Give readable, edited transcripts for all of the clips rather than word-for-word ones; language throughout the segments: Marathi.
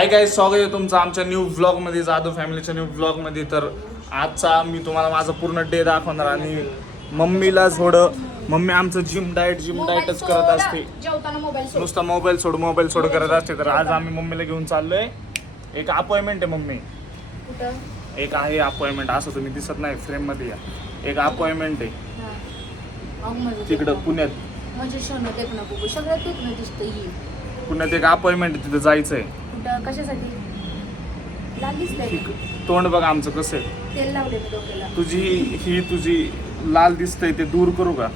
हाय गाइस, स्वागत आहे तुमचं आमच्या न्यू व्लॉगमध्ये, जाधव फॅमिलीच्या न्यू व्लॉगमध्ये. तर आजचा मी तुम्हाला माझा पूर्ण डे दाखवणार आणि मम्मीला मम्मी आमचं जिम डाएटच करत असते. नुसता मोबाईल सोड करत असते. तर आज आम्ही मम्मीला घेऊन चाललोय. एक अपॉइंटमेंट आहे मम्मी. एक आहे अपॉइंटमेंट, असं तुम्ही दिसत नाही फ्रेम मध्ये. या एक अपॉइंटमेंट आहे तिकडं पुण्यात. पुण्यात एक अपॉइंटमेंट आहे, तिथं जायचंय. कशासाठी? तोंड बघ आमचं कसं आहे. तेल लावले मी डोक्याला. तुझी लाल दिसतंय ते दूर करू का?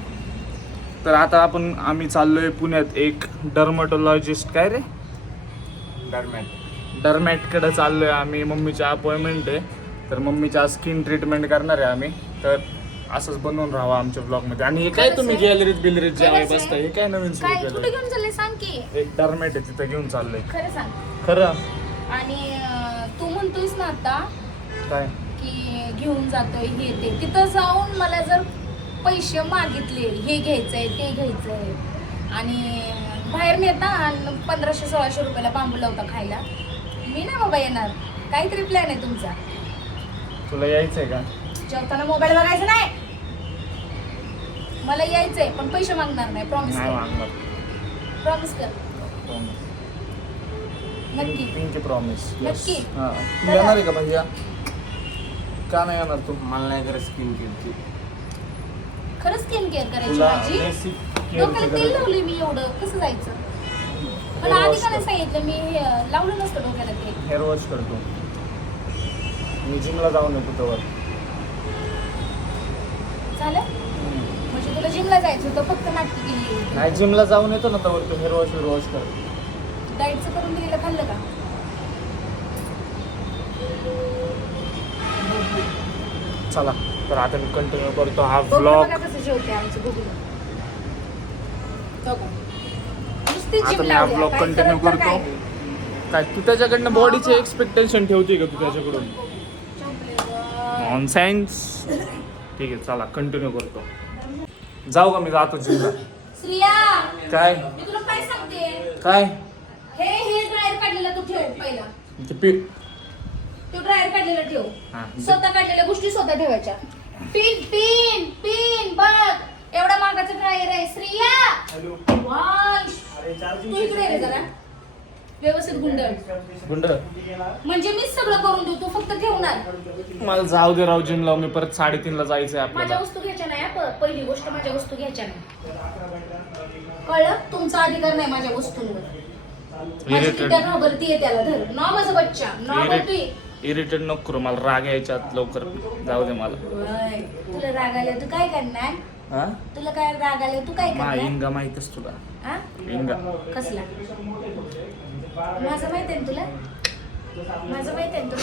तर आता आम्ही चाललोय पुण्यात. एक डर्मॅटोलॉजिस्ट, काय रे, डर्मॅटकडे चाललोय आम्ही. मम्मीची अपॉइंटमेंट आहे. तर मम्मीच्या स्किन ट्रीटमेंट करणार आहे आम्ही. तर असंच बनवून राहावं आमच्या ब्लॉग मध्ये. आणि हे काय तुम्ही गॅलरीत जेवाय बसताय, हे काय नवीन सुरू केलं? कुठे घेऊन चालले सांग की. एक डर्मॅट आहे, तिथं घेऊन चाललोय. खरं सांग. खरं. आणि तू म्हणतोयस ना आता काय की घेऊन जातोय हे ते, तिथं जाऊन मला जर पैसे मागितले, हे घ्यायचंय ते घ्यायचंय, आणि बाहेर नेता आणि 1500-1600 रुपयाला बांबू लावता खायला, मी ना बाबा येणार. काहीतरी प्लॅन आहे तुमचा. तुला यायचंय का? जेवताना मोबाईल बघायचा नाही. मला यायचंय पण पैसे मागणार नाही. प्रॉमिस नाही कर. मागणार. प्रॉमिस कर. नक्की. Pinky promise. नक्की. हां, तू येणार आहे का भैया? का नाही येणार तू? मला नाही करत स्किन केअरची. खरंच स्किन केअर करायची तुला माझी. बेसिक डोक्याला तेल लावले मी, एवढं कसं जायचं? मला आधी का नाही सांगितलं? मी लावलं नसतं डोक्याला तेल. हेअर वॉश करतो मी. जिमला जाऊन येतो तेव्हा. झालं म्हणजे तुला जिमला जायचं होतं, फक्त नाटकी केली. नाही, जिमला जाऊन येतो ना तेव्हा तू हेअर वॉश कर. डाएटचं करून दिलेलं खाल्लं का? चला, तर आता मी कंटिन्यू करतो हा बघू व्लॉग. बघा कसं जेवते आमचं बघू. नुसती आता जिम मी हा लावली, व्लॉग काय कंटिन्यू करत तर करतो. काय? काय तू त्याच्याकडनं बॉडीचे एक्सपेक्टेशन ठेवते का? तू त्याच्याकडून नॉनसेन्स. ठीक आहे, चला कंटिन्यू करतो. जाऊ का? मी जातो जिमला. श्रिया, काय मी तुला काय सांगते? काय हे ड्रायर काढलेला तू ठेव पहिला. ते पीठ. तो ड्रायर काढलेला ठेव. हा. स्वतः काढलेल्या गोष्टी स्वतः ठेवायच्या. पिन बघ, एवढा मागाचा ड्रायर आहे. श्रिया, वाश, तू इकडे ये रे जरा. व्यवस्थित गुंड म्हणजे मीच सगळं करून देऊ, तू फक्त ठेवणार. मला जाऊ दे राव जिमला. मी परत 3:30ला जायचंय माझ्या आपल्याला. वस्तू घ्यायच्या नाही. पहिली गोष्ट, माझ्या वस्तू घ्यायच्या नाही. कळलं? तुमचा अधिकार नाही माझ्या वस्तूंवर. माझी किती घाबरतीये त्याला. धर ना माझा बच्चा, ना बोलतोय. इरिटेट नको करू, मला राग यायच्यात लवकर. जाऊ दे मला. तुला राग आला तू काय करणार? हा, तुला काय राग आला तू काय करणार? इंगा माहितच तुला. हा? इंगा कसला? माझं माहित आहे ना तुला. माझं माहित आहे ना तुला.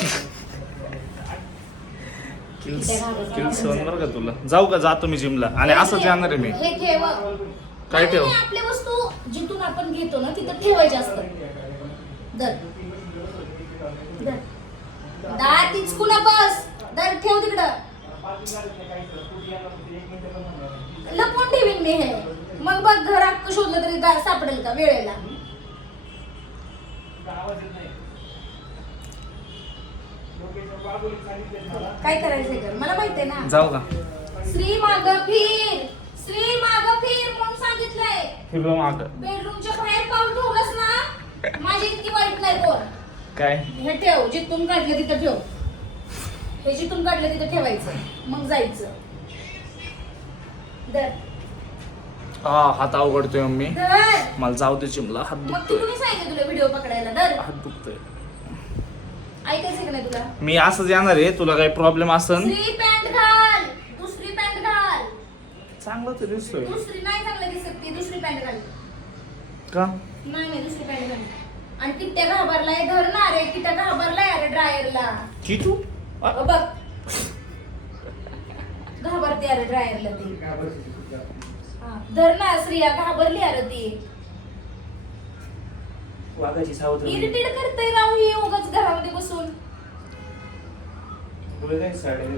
किल्स बरं का तुला. जाऊ का? जातो मी जिमला. आणि असंच येणार आहे मी. हे ठेव. काय ठेव? आपल्या वस्तू जिथून आपण घेतो ना तिथं ठेवायच्या असतात. दर दात इचकू नकोस. दर ठेव तिकडं. लपवून ठेवीन मी हे. मग बघ, घर अख्खं शोधलं तरी सापडेल का वेळेला? काय करायचंय कर, मला माहितीये ना. जाऊ का? श्री माग फिर म्हणून सांगितलंय. फिरलो माग. बेडरूमच्या बाहेर पाऊल ठेवलंस ना, माझी इतकी वाईट नाही कोण. काय हे ठेव, जिथून काढलं तिथं ठेव. हे जिथून काढलं तिथं ठेवायचं, मग जायचं. दर हात अवघडतोय मम्मी. दर मला जाऊ दे जिमला. हात मग दुखतोय. कुणी सांगितलं तुला व्हिडिओ पकडायला? दर हात दुखतोय. ऐकायचं का नाही तुला? मी असंच येणार आहे. तुला काही प्रॉब्लेम असन? दुसरी पॅन्ट घाल. दुसरी पॅन्ट घाल. चांगलं तर दिसतोय. दुसरी नाही चांगलं दिसत ती. दुसरी पॅन्ट घाल. का? नाही दुसरी पॅन्ट घाल. आणि किट्ट्या घाबरलाय. धर ना रे, किट्ट्या घाबरलाय अरे ड्रायरला. किटू बघ, घाबरते अरे ड्रायरला ती. हा, धर ना श्रिया, घाबरली अरे ती. वाघाची सावध. इरिटेट करतय राव ही उगाच घरामध्ये बसून.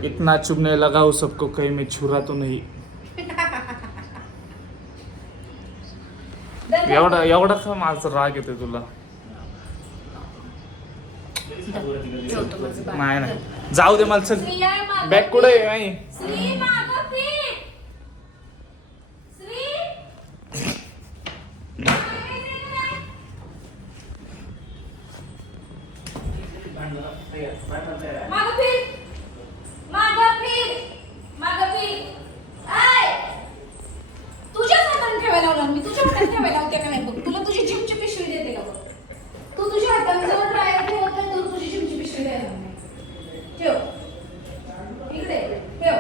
इतना चुभने लगा हो सबको, कहीं मैं छुरा तो नहीं. एवढा का माझा राग येते तुला? ठेवतो माझं bag. नाही नाही जाऊ दे मला चल श्री आहे मागं बॅग कुठे फिर. आहे नाही श्री मागं फिर. श्री मागं फिर. मागं फिर. मागं फिर. ऐ! तुझ्याच हाताने ठेवायला लावणार मी. तुझ्या हाताने ठेवायला लावते का नाही बघ. तुला तुझी जिमची पिशवी देते का बघ. तू तुझ्या हाताने जवळ ड्रायर ठेवत नाही, तू तुझी जिमची पिशवी द्यायला नाही. ठेव. इकडे ठेव.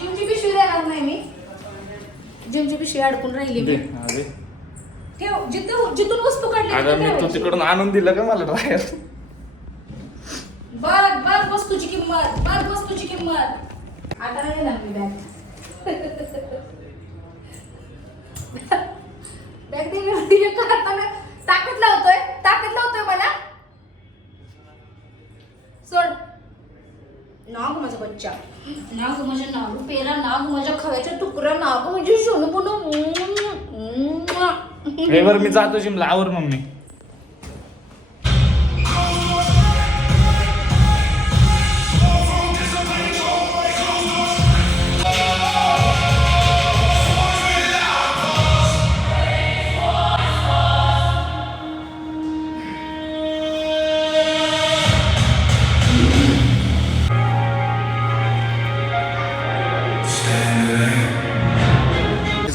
जिमची पिशवी देणार नाही मी. जिमची पिशवी अडकून राहिली दे, मी. हा, दे. ठेव. जिथून वस्तू काढली अगं तिथं मी तू ठेवायची. तिकडून आणून दिलं का मला ड्रायर बघ बघ वस्तूची किंमत. बघ वस्तूची किंमत. आता नाही देणार मी बॅग. बॅग दिली ताकद लावतोय मला. सोड. नाग माझा बच्चा. नाग माझ्या नागू पेरा. नाग माझ्या खव्याचा तुकडा. नाग म्हणजे सोनू बोनू. हे बरं मी जातो जिमला आवर मम्मी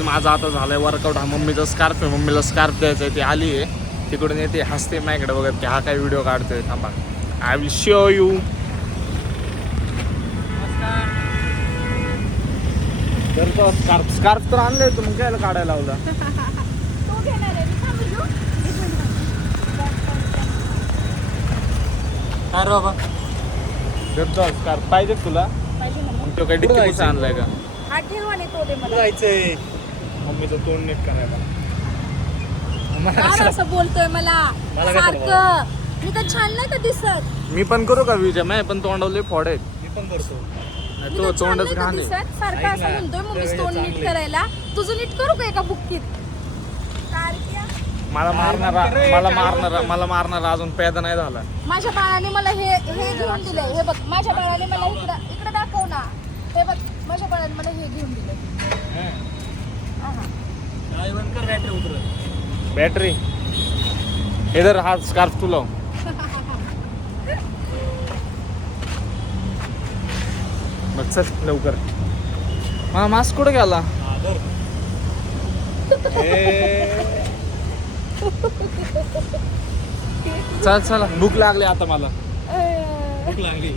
माझा आता झालाय वर्कआउट हा मम्मीचा स्कार्फ आहे मम्मीला स्कार्फ द्यायचा आहे ती आली आहे तिकडून येते हसते माझ्याकडे बघत की हा काय व्हिडिओ काढतोय थांबा I will show you scarf scarf तर आणलंय तू मग काय काढायला लावला काय बाबा स्कार्फ पाहिजे का तुला मग तो काय डिक्की आणलाय का जायचंय मम्मीचं तोंड नीट करायला असं बोलतोय मला मला काय सारखं. मी तर छान नाही का दिसत. मी पण करू का विजय माय पण तोंडवले फोड आहेत मी पण करतो नाही, मी तो तर छान तोंडच नाही का घाण आहे दिसत. सारखं ऐक असं ना, म्हणतोय मम्मी सगळे तोंड नीट चांगले. करायला. तुझं नीट करू का एका बुक्कीत. मला मारणारा अजून पैदा नाही झाला माझ्या बाळाने मला हे घेऊन दिलंय. हे बघ माझ्या बाळाने मला इकडे दाखव ना. हे बघ माझ्या बाळाने मला हे घेऊन दिलंय. बॅटरी उतरत बॅटरी इधर हा स्कार्फ तू लाव मग चल लवकर मला मास्क कुठे गेला चल चला भूक लागली आता मला भूक लागली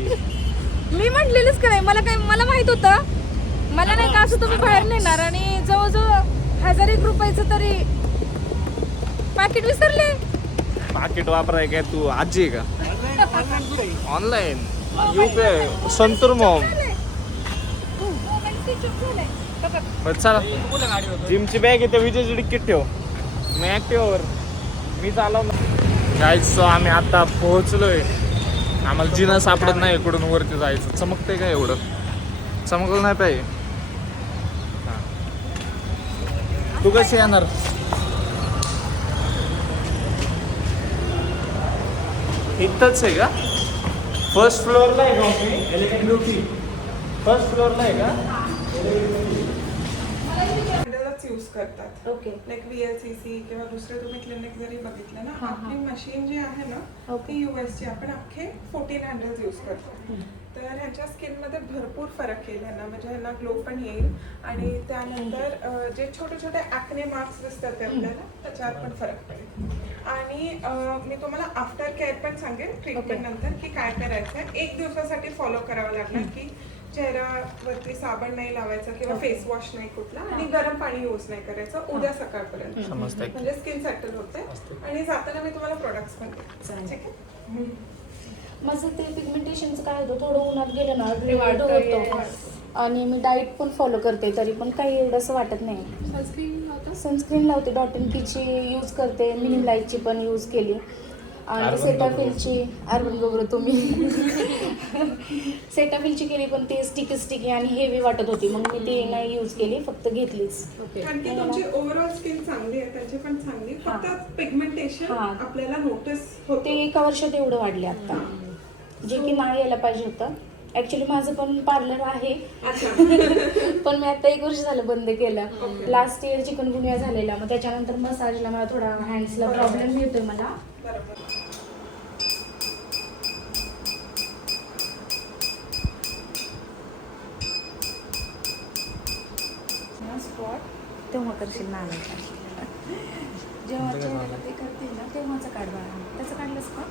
मी म्हटलेलंच काय मला माहित होतं. मला नाही का असं तुम्ही बाहेर नेणार आणि जवळजवळ 1001 रुपयाचं तरी पाकिट विसरले. पाकिट वापराय काय तू आजी आहे का ऑनलाईन UPI संतूर मॉम चला जिमची बॅग आहे त्या विजयची डिक्कीत ठेव मी ॲक्टिव्हवर मी चालवलं जायचं सो आम्ही आता पोहोचलोय आम्हाला जिना सापडत नाही इकडून वरती जायचं चमकते काय एवढं चमकलं नाही पाहिजे हां. तू कशी येणार इथंच आहे का फर्स्ट फ्लोअरला आहे का मी फर्स्ट फ्लोअरला आहे का हँडलच यूज करतात ओके लाईक VLCC किंवा दुसरे तुम्ही क्लिनिक जरी बघितलं ना हा, हा. आपली मशीन जी आहे ना ओके. ती US ची आपण अख्खे 14 हँडल्स यूज करतो तर ह्यांच्या स्किनमध्ये भरपूर फरक येईल ह्यांना म्हणजे ह्यांना ग्लो पण येईल आणि त्यानंतर जे छोटे छोटे ॲक्ने मार्क्स दिसतात ते आपल्याला त्याच्यावर पण फरक पडेल आणि मी तुम्हाला आफ्टर केअर पण सांगेन ट्रीटमेंट नंतर की काय करायचं आहे 1 दिवसासाठी फॉलो करावं लागणार की चेहऱ्यावरती साबण नाही लावायचा किंवा फेस वॉश नाही कुठला आणि गरम पाणी यूज नाही करायचं उद्या सकाळपर्यंत समजतंय. म्हणजे स्किन सेटल होते आणि जाताना मी तुम्हाला प्रोडक्ट्स पण देते ठीक आहे माझं ते पिगमेंटेशनचं काय होतं थोडं उन्हात गेलं ना ते वाढतं, होतं yes. आणि मी डाएट पण फॉलो करते तरी पण काही एवढं असं वाटत नाही. सनस्क्रीन होतं सनस्क्रीन लावते डॉट एन कीची यूज करते मिनिम लाईटची पण यूज केली आणि सेटाफिलची अर्बन गोबर तुम्ही सेटाफिलची केली पण ते स्टिकी आणि हेवी वाटत होती, मग मी ती नाही यूज केली, फक्त घेतलीच. कारण की तुमची ओव्हरऑल स्किन चांगली आहे, त्यांची पण चांगली, फक्त पिगमेंटेशन आपल्याला नोटीस होते. ते एका वर्षात एवढं वाढले आता, जे की नाही यायला पाहिजे होतं. ऍक्च्युली माझं पण पार्लर आहे पण मी आता 1 वर्ष झालं बंद केलं. लास्ट इयर चिकनगुनिया झालेला, मग त्याच्यानंतर मसाजला मला थोडा हँड्सला प्रॉब्लेम येतोय मला. स्पॉट तेव्हा करशील ना जेव्हा चेहऱ्याला ते करतील ना तेव्हाचं काढ बाळा. त्याचं काढलंस का?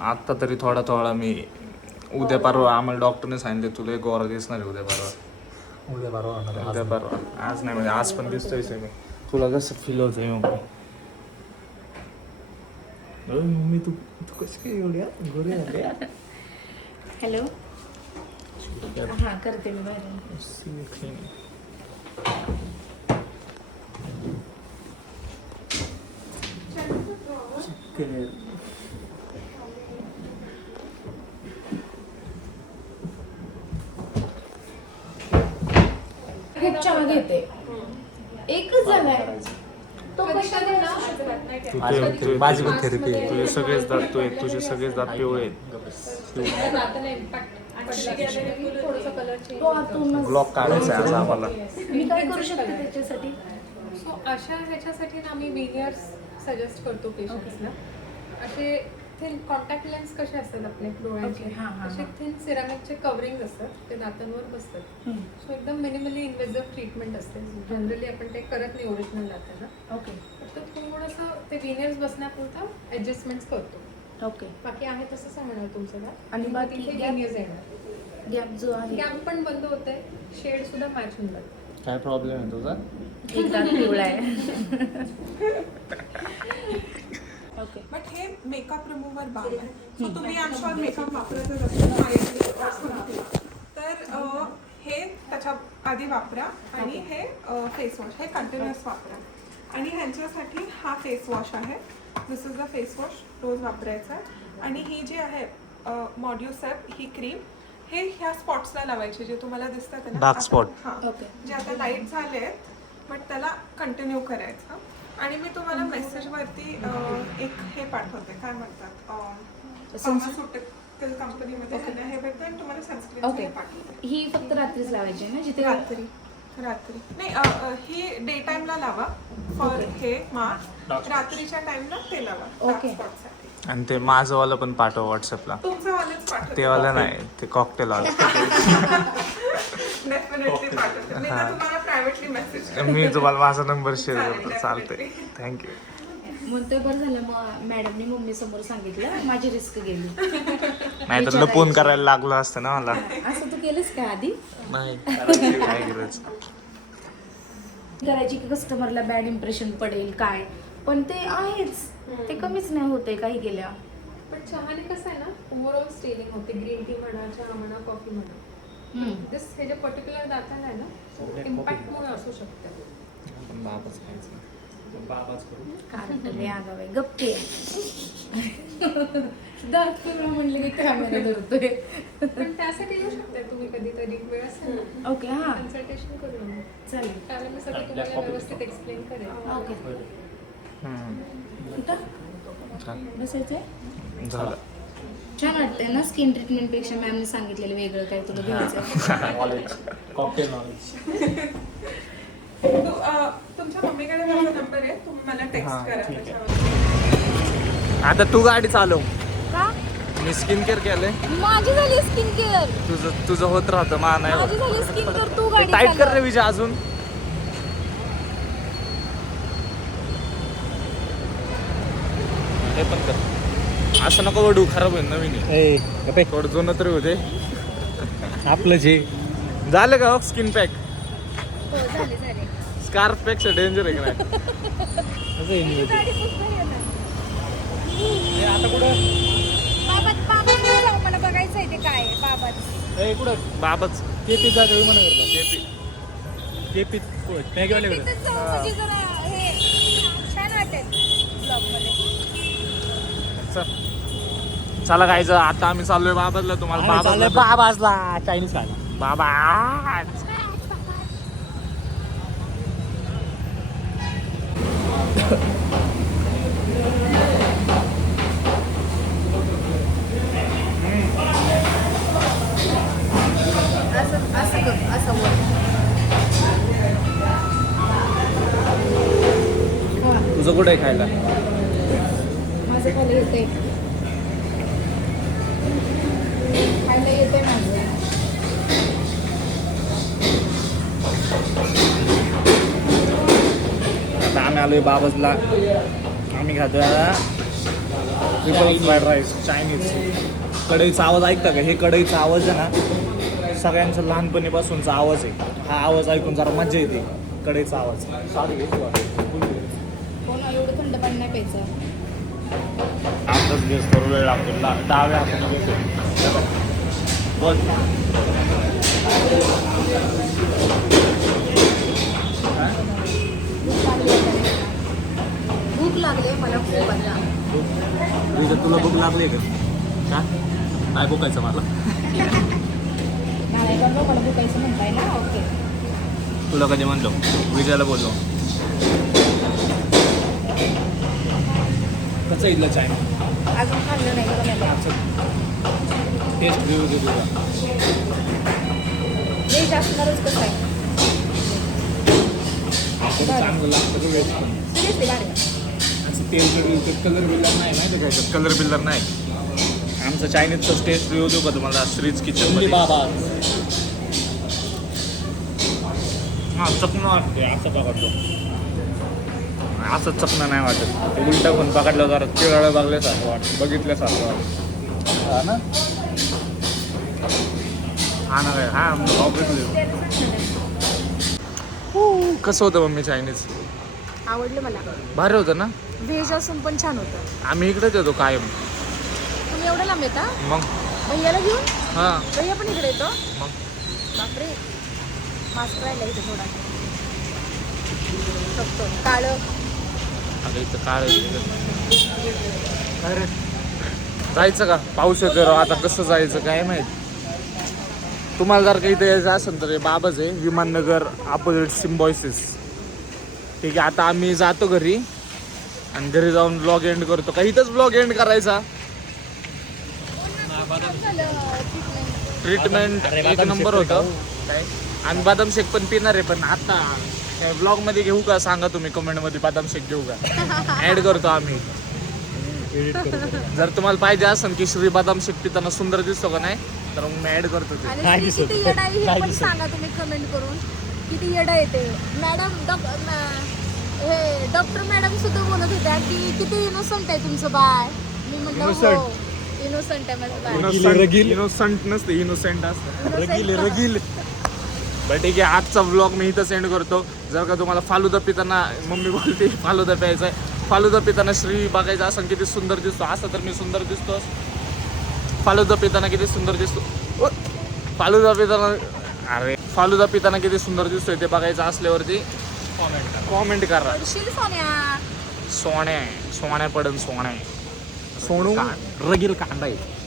आत्ता तरी थोडा मी उद्या परवा आम्हाला डॉक्टरने सांगितले तुला गोरा दिसणार आहे उद्या परवा. आज नाही म्हणजे आज पण दिसतोय मी. तुला कसं फील होतंय मम्मी? तू कशी काय एवढ्या गोरी झाली? हॅलो, हां करते मी बाहेर. खूप चहा घेते, एकच झालाय तो कशाने ना. तुझे सगळेच दात तुझे सगळेच दात पिवळे आहेत. तो आतूनच ब्लॉक काढायचा आहे आज आम्हाला. मी काय करू शकते त्याच्यासाठी? सो अशा ह्याच्यासाठी ना आम्ही विनियर्स सजेस्ट करतो पेशंट्सला. असे थिन कॉन्टॅक्ट लेन्स कसे असतात आपले डोळ्यांचे, Okay, हां. असे थिन सिरामिकचे कवरिंग असतात, ते दातांवर बसतात. सो एकदम मिनिमली इन्व्हेसिव्ह ट्रीटमेंट असते. जनरली आपण ते करत नाही ओरिजिनल दातांना. ओके फक्त थोडंसं ते विनियर्स बसण्यापुरतं ॲडजस्टमेंट्स करतो. ओके. बाकी आहे तसंच राहणार तुमचं दात. आणि बाकी तिथे gap? विनियर्स येणार. गॅप जो आहे गॅप पण बंद होते, शेड सुद्धा मॅच होऊन जाते. काय प्रॉब्लेम आहे तुझा? एक दात पिवळा आहे. ओके. बट हे मेकअप रिमूव्हर बाम आहे. सो तुम्ही आमच्यावर मेकअप वापरतच असाल तर हे त्याच्या आधी वापरा आणि हे फेस वॉश हे कंटिन्युअस वापरा. आणि ह्यांच्यासाठी हा फेस वॉश आहे. दिस इज द फेस वॉश, रोज वापरायचा. आणि ही जी आहे मॉड्युसेप ही क्रीम हे ह्या स्पॉट्सला लावायचे जे तुम्हाला दिसतात ना Dark spot. हां, ओके. जे आता लाईट झाले आहेत बट त्याला कंटिन्यू करायचं. आणि मी तुम्हाला मेसेजवरती एक हे पाठवते, काय म्हणतात फार्मास्युटिकल कंपनीमध्ये हे भेटतं आणि तुम्हाला सनस्क्रीन ओके. पाठवते. ही फक्त रात्रीच लावायची आहे ना, जिथे रात्री नाही ही डे टाइमला लावा फॉर हे मास्क, रात्रीच्या टाइमला ते लावा ओके. dark spot साठी. आणि ते माझंवालं पण पाठव व्हॉट्सअपला. तुमचं वालच पाठवते. ते वाला नाही, ते कॉकटेल वाला. डेफिनेटली पाठवते. मी तर तुम्हाला प्रायव्हेटली मेसेज मी तुम्हाला माझा नंबर शेअर करतो. चालतंय, थँक्यू. मग ते बरं झालं, मग मॅडमनी मम्मी समोर सांगितलं, माझी रिस्क गेली. नाही तर लपून करायला लागलं असतं ना मला. असं तू केलंस का आधी? नाही काय गरज. करायची की कस्टमरला बॅड इम्प्रेशन पडेल काय, पण ते आहेच, ते कमीच नाही होते काही केल्या. पण चहाने कसं आहे ना, ओव्हरऑल स्टेलिंग होते. ग्रीन टी म्हणा, चहा म्हणा, कॉफी म्हणा. दिस हे जे पर्टिक्युलर दातांना आहे ना, इम्पॅक्टमुळे असू शकते. लय आगाव आहे, गप्पे दात पिवळा म्हणले की कॅमेरा धरतोय. पण त्यासाठी येऊ शकताय तुम्ही कधीतरी, वेळ असेल ना, ओके. हां कन्सल्टेशन करू ना. चालेल. त्यावेळेला मी सगळं तुम्हाला व्यवस्थित एक्सप्लेन करेन. ओके. कुठं बसायचंय? झालं. छान वाटतंय ना स्किन ट्रीटमेंटपेक्षा मॅमने सांगितलेलं वेगळं काय तुला घ्यायचं. Cocktail knowledge. तुमच्या मम्मीकडे माझा नंबर आहे, तुम्ही मला टेक्स्ट करा त्याच्यावर. आता तू गाडी चालव. का? मी स्किन केअर केलंय. माझी झाली स्किन केअर. तुझं होत राहतं मा नाही माझी होत. झाली स्किन केअर. तू गाडी टाईट कर चालव. रे विजय अजून. हे पण कर. असं नको वडू, खराब होईल नवीन आहे. थोडं जुनं तरी होते. आपलं जे झालं का स्किन पॅक? हो, झाले. स्कार्फ पेक्षा डेंजर आहे का नाही? गाडी पुसता येणार. आता कुठं बाबात जाऊ, मला बघायचं आहे ते काय आहे बाबात. कुठं बाबाच केपीत जायचं म्हणा करता. KP. केपीत मॅगीवाल्याकडे. तिथंच जाऊ म्हणजे जरा हे छान वाटेल ब्लॉगमध्ये. चला गायचं आता आम्ही चाललोय बाबाला. तुम्हाला बाबा बाबाजला चायनीज खायला. बाबा असं वर. तुझं कुठे आहे खायला? माझं खायला येतंय. खायला येतंय माझं. आता आम्ही आलोय बाबाजला. आम्ही खातोय आता फ्राईड राईस चायनीज. कढईचा आवाज ऐकता का? हे कढईचा आवाज आहे ना, सगळ्यांचा लहानपणीपासूनचा आवाज आहे. हा आवाज ऐकून जरा मजा येते. कढईचा आवाज. कोण एवढं थंड पाणी नाही प्यायचं. आताच गॅस करू वेळ लागतो. डाव्या हाताने घेतो. बस भूक लागली मला खूप आता. तुला भूक लागली का? काय भुकायचं मला? नाही बनलो मला भुकायचं म्हणताय ना. ओके. तुला कधी म्हणलो? विजयाला बोललो. कसं इथलं चाय? अजून खाल्लं नाही बघा मला. टेस्ट रिव्ह्यू दे तुला. व्हेज असणारच कसं आहे. चांगलं लागतं व्हेज पण. सिरियसली भारी आहे. असं तेल कलर बिल्लर नाही माहिती काय? कलर बिल्लर नाही. आमचं चायनीजचं टेस्ट रिव्ह्यू देऊ का तुम्हाला? श्रीज किचन मध्ये. बाबा हां चकणं वाटते असं पकडतो. असं चकणं नाही वाटत. ते उलटा पण पकडलं जरा चिराळं लागल्यासारखं वाटतं. बघितल्यासारखं वाटतं. हा ना? हा ना काय? हा ऑब्विसली. कसं होतं मम्मी चायनीज? आवडलं मला. भारी होतं ना? व्हेज असून पण छान होतं. आम्ही इकडेच येतो कायम. तुम्ही एवढं लांब येता? मग भैयाला घेऊन? हां भैया पण इकडे येतो? मग बापरे. मास्क राहिला इथे थोडा. बघतो काळं. अगं इथं काळ जायचं का? पाऊस येतो राव. आता कसं जायचं काय माहित. तुम्हाला जर काही इथं यायचं असेल तर बाबाच आहे. Viman Nagar opposite Symbiosis. ठीक आहे. आता आम्ही जातो घरी आणि घरी जाऊन ब्लॉग एंड करतो. का इथंच ब्लॉग एंड करायचा? ट्रीटमेंट एक नंबर होतं. काय आम्ही बदाम शेक पण पिणार आहे. पण आता ब्लॉग मध्ये घेऊ का? सांगा तुम्ही कमेंट मध्ये. बदाम शेक घेऊ का? ऍड करतो आम्ही. जर तुम्हाला पाहिजे असेल की श्री बदाम शेक पिताना सुंदर दिसतो का नाही, तर मग मी ऍड करतो ते. आणि श्री किती येडा आहे हे पण सांगा तुम्ही कमेंट करून. किती येडा येते मॅडम. हे डॉक्टर मॅडम सुद्धा बोलत होत्या की किती इनोसंट आहे तुमचं बाळ. मी म्हटलं हो इनोसंट आहे माझं बाळ. इनोसंट नसते, इनोसेंट असतं. रगील. बरं ठीक आहे. आजचा व्लॉग मी इथं सेंड करतो. जर का तुम्हाला फालुदा पिताना, मम्मी बोलते फालुदा प्यायचा आहे, फालुदा पिताना श्री बघायचा असं किती सुंदर दिसतो. असं तर मी सुंदर दिसतो. फालुदा पिताना किती सुंदर दिसतो. फालुदा पिताना किती सुंदर दिसतोय ते बघायचं असल्यावरती कॉमेंट करा. सोन्या पडन सोन्या. सोनू रगील कांदा आहे.